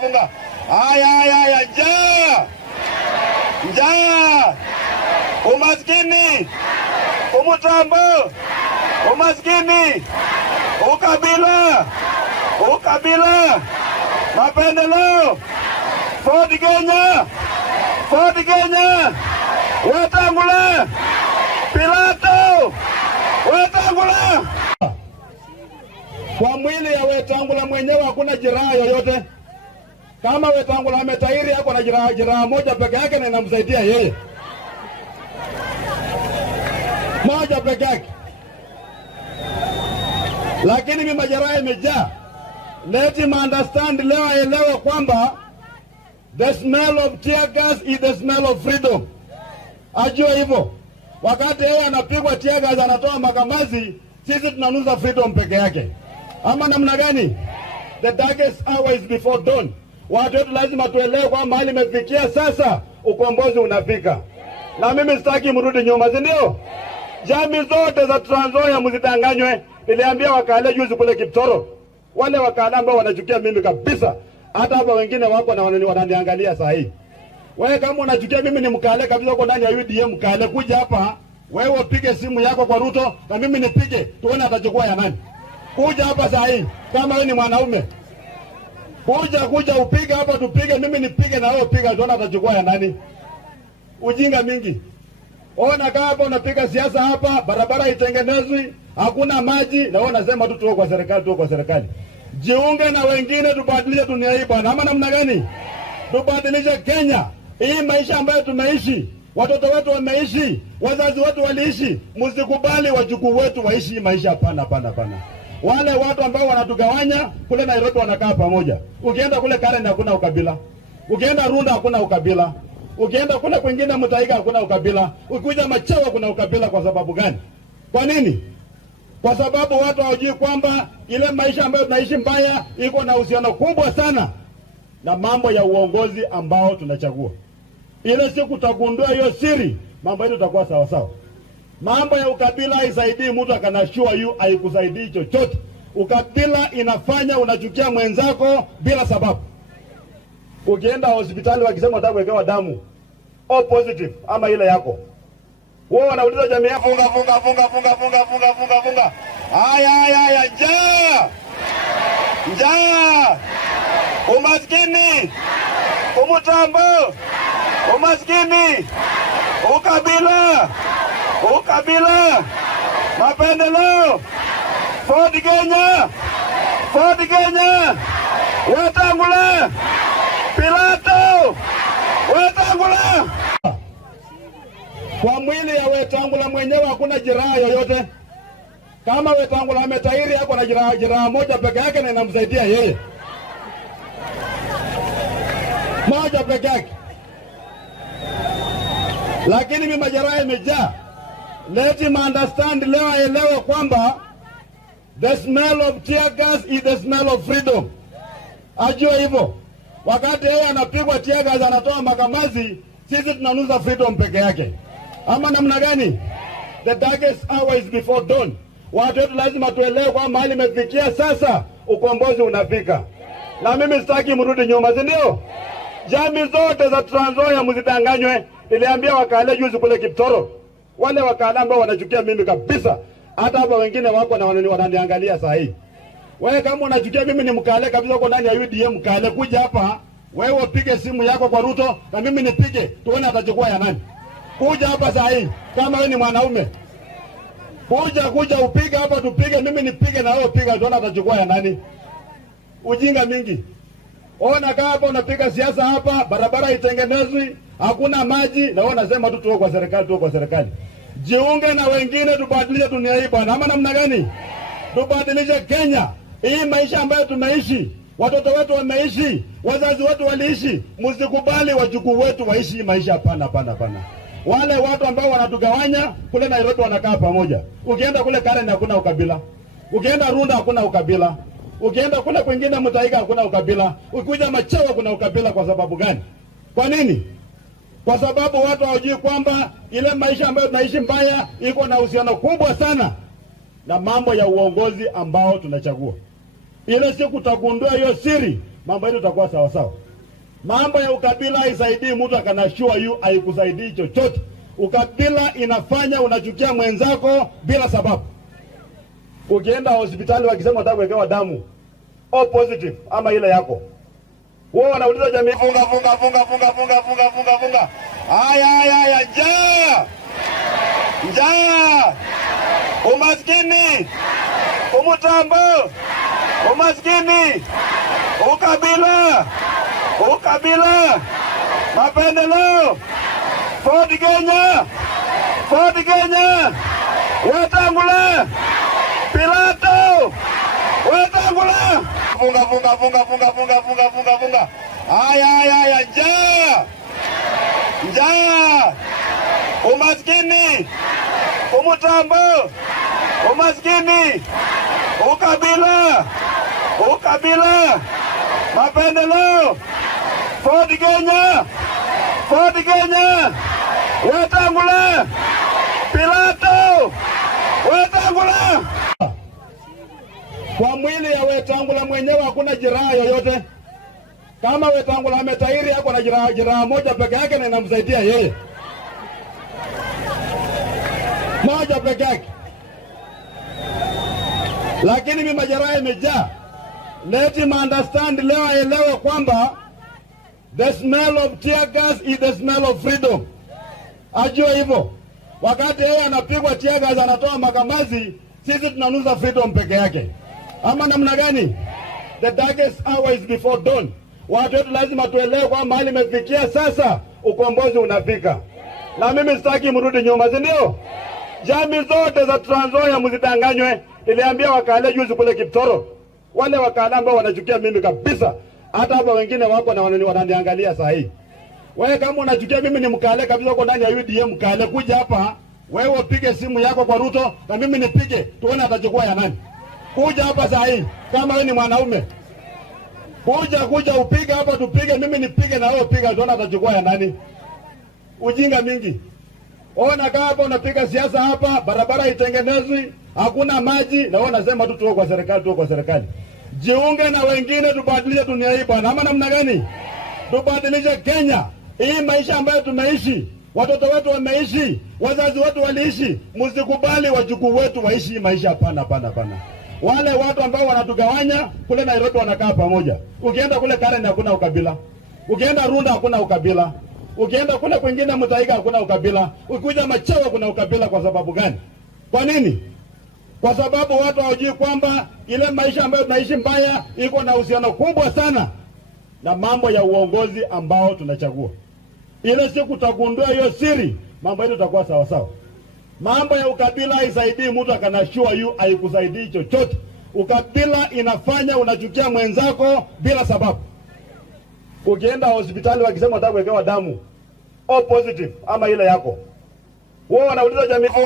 Funga. Aya, njaa. Umaskini. Umutambo. Umaskini. Ukabila. Mapendeleo. Ford Kenya. Wetangula. Pilato. Wetangula. Kwa mwili ya Wetangula mwenyewe hakuna jeraha yoyote. Kama Wetangula ametairi yako na jeraha moja peke yake na inamsaidia yeye. Moja peke yake. Lakini mimi majeraha imejaa. Let him understand leo aelewe kwamba the smell of tear gas is the smell of freedom. Ajue hivyo. Wakati yeye anapigwa tear gas anatoa makamazi, sisi tunanusa freedom peke yake. Ama namna gani? The darkest hour is before dawn. Watu wetu lazima tuelewe kwa mahali imefikia sasa, ukombozi unafika. Na mimi sitaki mrudi nyuma, si ndio? Jamii zote za Trans Nzoia msidanganywe. Niliambia wakale juzi kule Kiptoro. Wale wakale ambao wanachukia mimi kabisa. Hata hapa wengine wako na wananiangalia saa hii. Wewe kama unachukia mimi ni mkale kabisa uko ndani ya UDM mkale, kuja hapa, wewe upige simu yako kwa Ruto na mimi nipige, tuone atachukua ya nani. Kuja hapa saa hii kama wewe ni mwanaume. Kuja upige hapa tupige, mimi nipige na wewe upige, tuone atachukua ya nani. Ujinga mingi. Ona kama hapa unapiga siasa hapa, barabara itengenezwi, hakuna maji, na wewe unasema tu tuko kwa serikali. Jiunge na wengine tubadilishe dunia hii bwana. Ama namna gani? Tubadilishe Kenya. Hii maisha ambayo tumeishi, watoto wetu wameishi, wazazi wetu waliishi, msikubali wajukuu wetu waishi maisha hapana. Wale watu ambao wanatugawanya kule Nairobi wanakaa pamoja. Ukienda kule Karen hakuna ukabila. Ukienda Runda hakuna ukabila. Ukienda kule kwingine Mutaiga hakuna ukabila. Ukikuja Machawa kuna ukabila. Kwa sababu gani? Kwa nini? Kwa sababu watu hawajui kwamba ile maisha ambayo tunaishi mbaya iko na uhusiano kubwa sana na mambo ya uongozi ambao tunachagua. Ile siku utagundua hiyo siri, mambo yetu yatakuwa sawa sawa. Mambo ya ukabila haisaidii mtu akanashua haikusaidii chochote. Ukabila inafanya unachukia mwenzako bila sababu. Ukienda hospitali wakisema unataka kuwekewa damu O positive ama ile yako, wao wanauliza jamii yako funga. Aya, njaa. Umaskini. Umutambo. Umaskini. Ukabila. Mapendeleo. Ford Kenya. Wetangula. Pilato. Wetangula. Kwa mwili ya Wetangula mwenyewe hakuna jeraha yoyote. Kama Wetangula ametairi yako na jeraha moja peke yake na inamsaidia yeye. Moja peke yake. Lakini mimi majeraha imejaa. Let him understand leo aelewe kwamba the smell of tear gas is the smell of freedom. Ajue hivyo. Wakati yeye anapigwa tear gas anatoa makamazi, sisi tunanusa freedom peke yake. Ama namna gani? The darkest hour is before dawn. Watu wetu lazima tuelewe kwa mahali imefikia sasa, ukombozi unafika. Na mimi sitaki mrudi nyuma, si ndio? Jamii zote za Trans Nzoia msidanganywe. Niliambia wakale juzi kule Kiptoro. Wale wakale ambao wanachukia mimi kabisa. Hata hapa wengine wako na wananiangalia saa hii. Wewe kama unachukia mimi ni mkale kabisa uko ndani ya UDM mkale, kuja hapa, wewe upige simu yako kwa Ruto na mimi nipige, tuone atachukua ya nani. Kuja hapa saa hii kama wewe ni mwanaume. Kuja upige hapa tupige, mimi nipige na wewe upige, tuone atachukua ya nani. Ujinga mingi. Ona kama hapa unapiga siasa hapa, barabara itengenezwi, hakuna maji, na wewe unasema tu tuko kwa serikali. Jiunge na wengine tubadilishe dunia hii bwana. Ama namna gani? Tubadilishe Kenya. Hii maisha ambayo tumeishi, watoto wetu wameishi, wazazi wetu waliishi, msikubali wajukuu wetu waishi maisha hapana. Wale watu ambao wanatugawanya kule Nairobi wanakaa pamoja. Ukienda kule Karen hakuna ukabila. Ukienda Runda hakuna ukabila. Ukienda kule kwingine Mutaiga hakuna ukabila. Ukikuja Machawa kuna ukabila. Kwa sababu gani? Kwa nini? Kwa sababu watu hawajui kwamba ile maisha ambayo tunaishi mbaya iko na uhusiano kubwa sana na mambo ya uongozi ambao tunachagua. Ile siku utagundua hiyo siri, mambo yetu itakuwa sawa sawa. Mambo ya ukabila haisaidii mtu akanashua yu, haikusaidii chochote. Ukabila inafanya unachukia mwenzako bila sababu. Ukienda hospitali wakisema unataka kuwekewa damu O positive ama ile yako, wao wanauliza jamii, funga. Haya, njaa, umaskini, umutambo, umaskini, ukabila, mapendeleo, Ford Kenya, Wetangula, Pilato, Wetangula, funga. Haya, njaa, umaskini, umutambo, umaskini, ukabila, mapendeleo, Ford Kenya, Wetangula, Pilato, Wetangula. Kwa mwili ya Wetangula mwenyewe hakuna jeraha yoyote. Kama Wetangula ametairi yako na jeraha moja peke yake na inamsaidia yeye. Moja peke yake. Lakini mimi majeraha imejaa. Let him understand, leo aelewe kwamba the smell of tear gas is the smell of freedom. Ajue hivyo. Wakati yeye anapigwa tear gas anatoa makamazi, sisi tunanusa freedom peke yake. Ama namna gani? The darkest hour is before dawn. Watu wetu lazima tuelewe kwa mahali imefikia sasa, ukombozi unafika. Na mimi sitaki mrudi nyuma, si ndio? Jamii zote za Trans Nzoia msidanganywe. Niliambia wakale juzi kule Kiptoro. Wale wakale ambao wanachukia mimi kabisa. Hata hapa wengine wako na wananiangalia saa hii. Wewe kama unachukia mimi ni mkale kabisa, uko ndani ya UDM mkale, kuja hapa wewe upige simu yako kwa Ruto na mimi nipige, tuone atachukua ya nani. Kuja hapa saa hii kama wewe ni mwanaume. Kuja upige hapa tupige, mimi nipige na wewe upige, tuone atachukua ya nani. Ujinga mingi. Ona kama hapa unapiga siasa hapa, barabara itengenezwi, hakuna maji, na wewe unasema tu tuko kwa serikali. Jiunge na wengine tubadilishe dunia hii bwana. Ama namna gani? Tubadilishe Kenya. Hii maisha ambayo tumeishi, watoto wetu wameishi, wazazi wetu waliishi, msikubali wajukuu wetu waishi maisha hapana. Wale watu ambao wanatugawanya kule Nairobi wanakaa pamoja. Ukienda kule Karen hakuna ukabila. Ukienda Runda hakuna ukabila. Ukienda kule kwingine Mutaiga hakuna ukabila. Ukikuja Machawa kuna ukabila. Kwa sababu gani? Kwa nini? Kwa sababu watu hawajui kwamba ile maisha ambayo tunaishi mbaya iko na uhusiano kubwa sana na mambo ya uongozi ambao tunachagua. Ile siku utagundua hiyo siri, mambo yetu itakuwa sawa sawa. Mambo ya ukabila haisaidii mtu akanashua yu, haikusaidii chochote. Ukabila inafanya unachukia mwenzako bila sababu. Ukienda hospitali wakisema unataka kuwekewa damu O positive ama ile yako, wao wanauliza jamii